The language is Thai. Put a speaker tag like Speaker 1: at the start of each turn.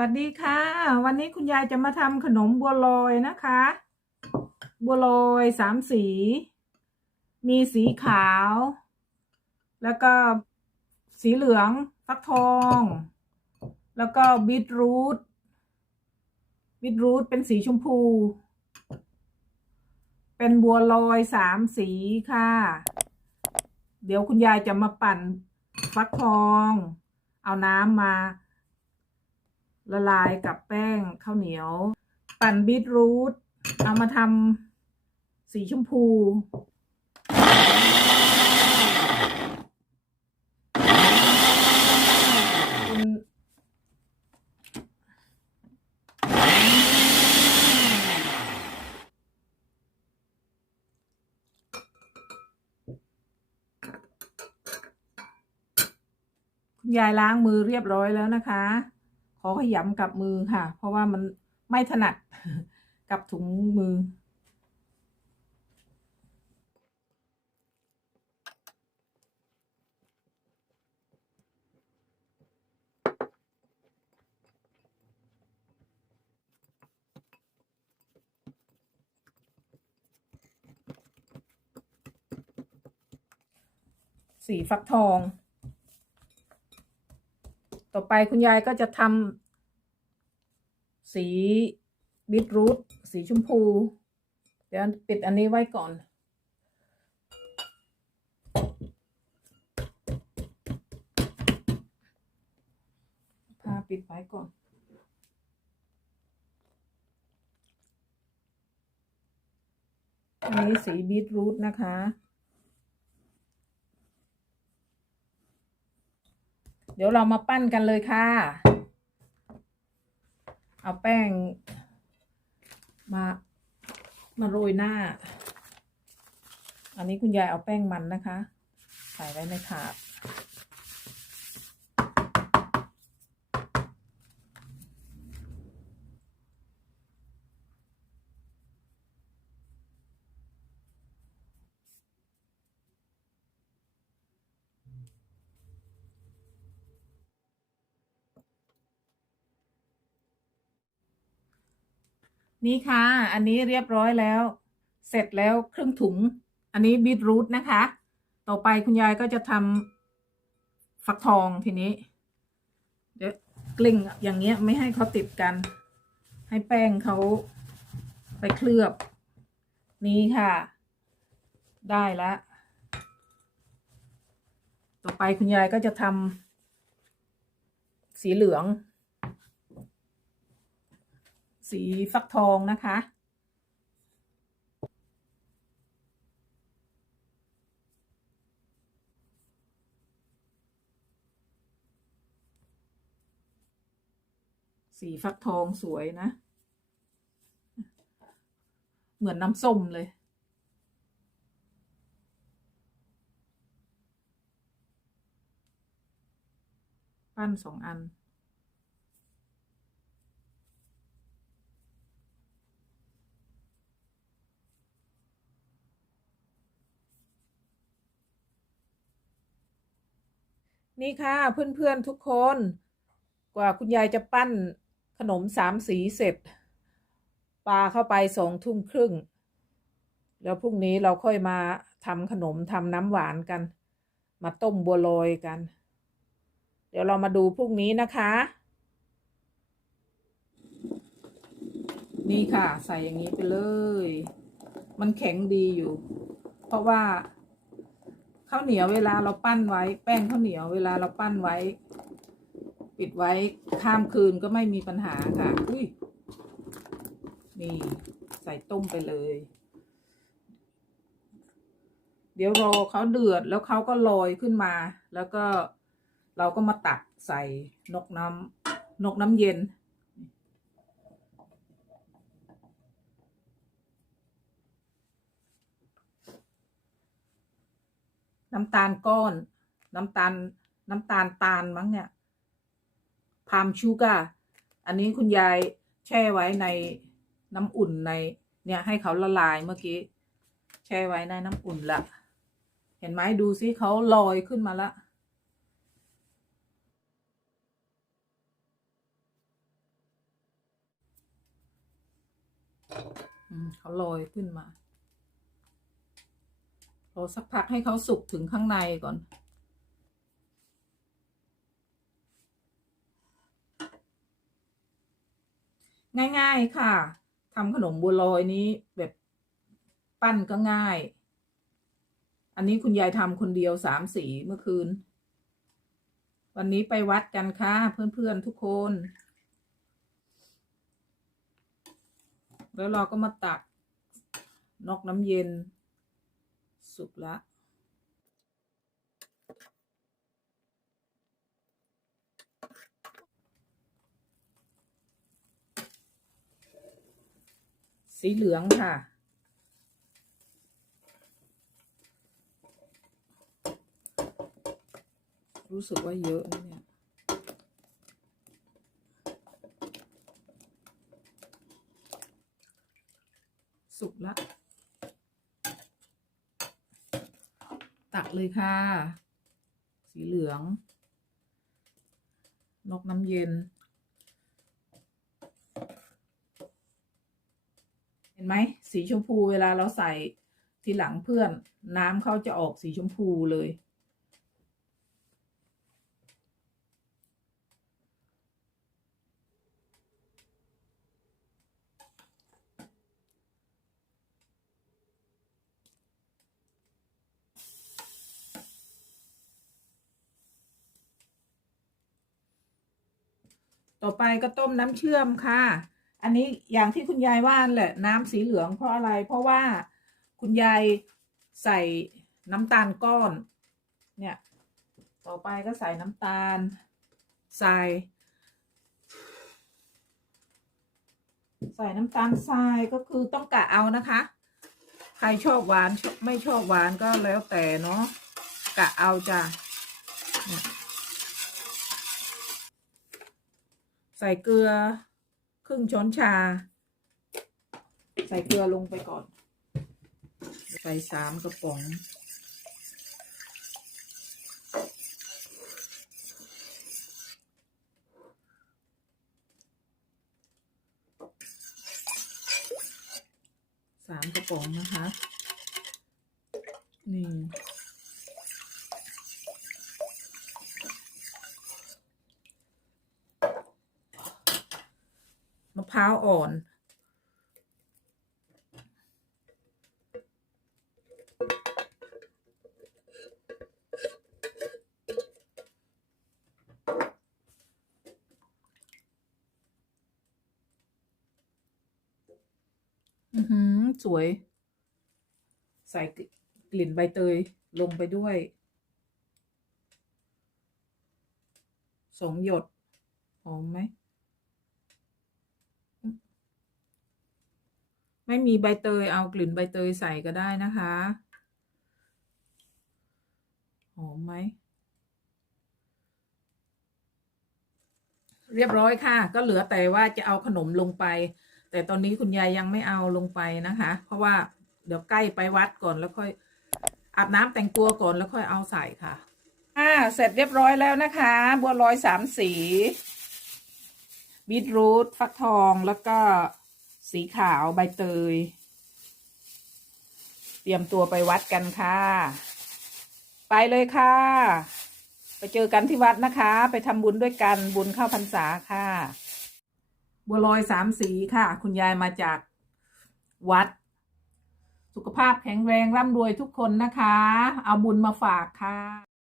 Speaker 1: วัสดีค่ะ วันนี้คุณยายจะมาทำขนมบัวลอยนะคะ บัวลอยสามสี มีสีขาว แล้วก็สีเหลืองฟักทอง แล้วก็บีทรูทบีทรูทเป็นสีชมพู เป็นบัวลอยสามสีค่ะ เดี๋ยวคุณยายจะมาปั่นฟักทอง เอาน้ำมา ละลายกับแป้งข้าวเหนียว ปั่นบีทรูทเอามาทำสีชมพู คุณยายล้างมือเรียบร้อยแล้วนะคะ อขยำกับมือค่ะ เพราะว่ามันไม่ถนัดกับถุงมือ สีฟักทอง ต่อไปคุณยายก็จะทำสีบีทรูทสีชมพู เดี๋ยวปิดอันนี้ไว้ก่อน พาปิดไว้ก่อนอันนี้สีบีทรูทนะคะ เดี๋ยวเรามาปั้นกันเลยค่ะ เอาแป้ง มามาโรยหน้า อันนี้คุณยายเอาแป้งมันนะคะ ใส่ไว้ในถาด นี่ค่ะ อันนี้เรียบร้อยแล้ว เสร็จแล้วครึ่งถุง อันนี้บีทรูทนะคะ ต่อไปคุณยายก็จะทำฟักทองทีนี้ เดี๋ยวกลิ้งอย่างเงี้ยไม่ให้เขาติดกัน ให้แป้งเขาไปเคลือบ นี่ค่ะ ได้แล้ว ต่อไปคุณยายก็จะทำสีเหลือง สีฟักทองนะคะ สีฟักทองสวยนะ เหมือนน้ำส้มเลยปั้นสองอัน นี่ค่ะเพื่อนๆทุกคน กว่าคุณยายจะปั้นขนมสามสีเสร็จปลาเข้าไปสองทุ่มครึ่ง แล้วพรุ่งนี้เราค่อยมาทำขนมทำน้ำหวานกัน มาต้มบัวลอยกัน เดี๋ยวเรามาดูพรุ่งนี้นะคะ นี่ค่ะ ใส่อย่างนี้ไปเลย มันแข็งดีอยู่ เพราะว่า ข้าวเหนียวเวลาเราปั้นไว้ แป้งข้าวเหนียวเวลาเราปั้นไว้ ปิดไว้ข้ามคืนก็ไม่มีปัญหาค่ะ อุ้ยนี่ใส่ต้มไปเลย เดี๋ยวรอเขาเดือดแล้วเขาก็ลอยขึ้นมา แล้วก็เราก็มาตักใส่นกน้ำนกน้ำเย็น น้ำตาลก้อน น้ำตาล น้ำตาลตาลมั้งเนี่ยพามชูกาอันนี้คุณยายแช่ไว้ในน้ำอุ่นใน เนี่ยให้เขาละลายเมื่อกี้ แช่ไว้ในน้ำอุ่นละเห็นไหมดูซิเขาลอยขึ้นมาละเขาลอยขึ้นมา รอสักพักให้เขาสุกถึงข้างในก่อน ง่ายๆค่ะทำขนมบัวลอยนี้แบบปั้นก็ง่าย อันนี้คุณยายทำคนเดียวสามสีเมื่อคืน วันนี้ไปวัดกันค่ะ เพื่อนๆทุกคน แล้วเราก็มาตักนอกน้ำเย็น สุกละ สีเหลืองค่ะ รู้สึกว่าเยอะนะเนี่ยสุกละ ตัก เลยค่ะ สีเหลือง นกน้ำเย็น เห็นไหม สีชมพูเวลาเราใส่ทีหลังเพื่อน น้ำเขาจะออกสีชมพูเลย ต่อไปก็ต้มน้ำเชื่อมค่ะ อันนี้อย่างที่คุณยายว่านแหละน้ำสีเหลืองเพราะอะไร เพราะว่าคุณยายใส่น้ำตาลก้อน เนี่ย ต่อไปก็ใส่น้ำตาลทรายใส่น้ำตาลทรายก็คือต้องกะเอานะคะ ใครชอบหวานไม่ชอบหวานก็แล้วแต่เนาะกะเอาจ้ะเนี่ย ใส่เกลือ ครึ่งช้อนชา ใส่เกลือลงไปก่อน ใส่สามกระป๋อง สามกระป๋องนะคะ นี่ มะพร้าวอ่อน อือหือ สวย ใส่กลิ่นใบเตยลงไปด้วยสองหยดหอมไหม ไม่มีใบเตยเอากลิ่นใบเตยใส่ก็ได้นะคะ หอมไหม เรียบร้อยค่ะ ก็เหลือแต่ว่าจะเอาขนมลงไป แต่ตอนนี้คุณยายยังไม่เอาลงไปนะคะ เพราะว่าเดี๋ยวใกล้ไปวัดก่อนแล้วค่อย อาบน้ำแต่งตัวก่อนแล้วค่อยเอาใส่ค่ะอ่าเสร็จเรียบร้อยแล้วนะคะ บัวลอยสามสีบีทรูทฟักทองแล้วก็ สีขาวใบเตย เตรียมตัวไปวัดกันค่ะ ไปเลยค่ะ ไปเจอกันที่วัดนะคะ ไปทำบุญด้วยกันบุญเข้าพรรษาค่ะ บัวลอยสามสีค่ะ คุณยายมาจากวัด สุขภาพแข็งแรงร่ำรวยทุกคนนะคะ เอาบุญมาฝากค่ะ